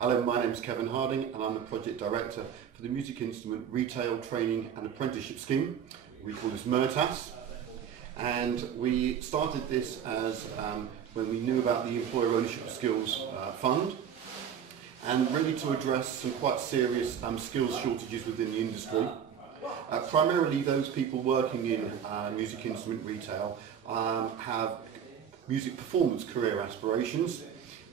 Hello, my name is Kevin Harding and I'm the Project Director for the Music Instrument Retail Training and Apprenticeship Scheme. We call this MIRTAS, and we started this as when we knew about the Employer Ownership of Skills Fund, and really to address some quite serious skills shortages within the industry. Primarily those people working in music instrument retail have music performance career aspirations,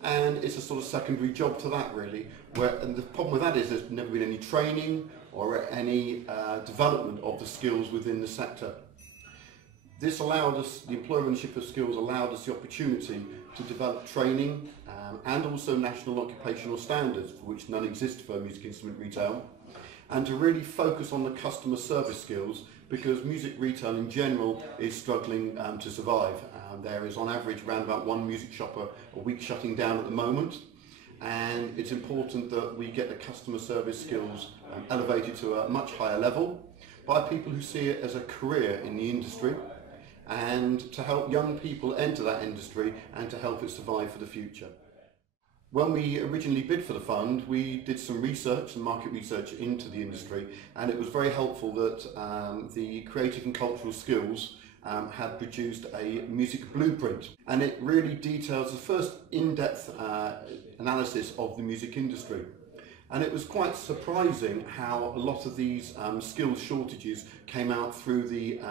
and it's a sort of secondary job to that really, and the problem with that is there's never been any training or any development of the skills within the sector. This allowed us, the Employer Ownership of Skills allowed us the opportunity to develop training and also national occupational standards, for which none exist for music instrument retail, and to really focus on the customer service skills, because music retail in general is struggling to survive. There is on average around about one music shop a week shutting down at the moment, and it's important that we get the customer service skills elevated to a much higher level by people who see it as a career in the industry, and to help young people enter that industry and to help it survive for the future. When we originally bid for the fund, we did some research and market research into the industry, and it was very helpful that the creative and cultural skills had produced a music blueprint, and it really details the first in-depth analysis of the music industry. And it was quite surprising how a lot of these skills shortages came out through the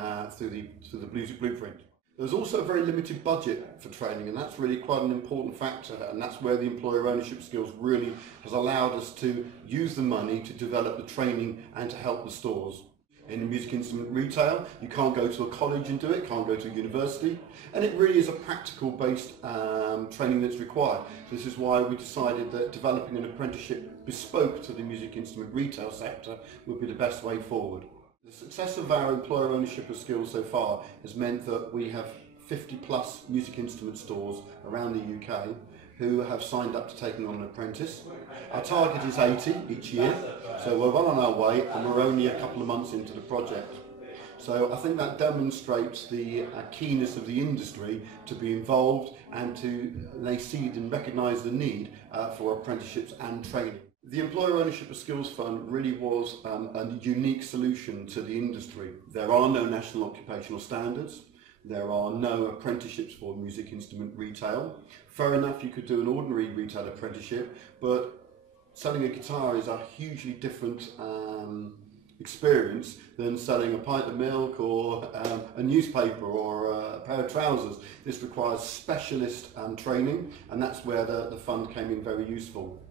music blueprint. There's also a very limited budget for training, and that's really quite an important factor, and that's where the employer ownership skills really has allowed us to use the money to develop the training and to help the stores. In the music instrument retail, you can't go to a college and do it, can't go to a university, and it really is a practical based training that's required. This is why we decided that developing an apprenticeship bespoke to the music instrument retail sector would be the best way forward. The success of our employer ownership of skills so far has meant that we have 50 plus music instrument stores around the UK who have signed up to taking on an apprentice. Our target is 80 each year, so we're well on our way and we're only a couple of months into the project. So I think that demonstrates the keenness of the industry to be involved, and they see and recognise the need for apprenticeships and training. The Employer Ownership of Skills Fund really was a unique solution to the industry. There are no national occupational standards. There are no apprenticeships for music instrument retail. Fair enough, you could do an ordinary retail apprenticeship, but selling a guitar is a hugely different experience than selling a pint of milk or a newspaper or a pair of trousers. This requires specialist training, and that's where the fund came in very useful.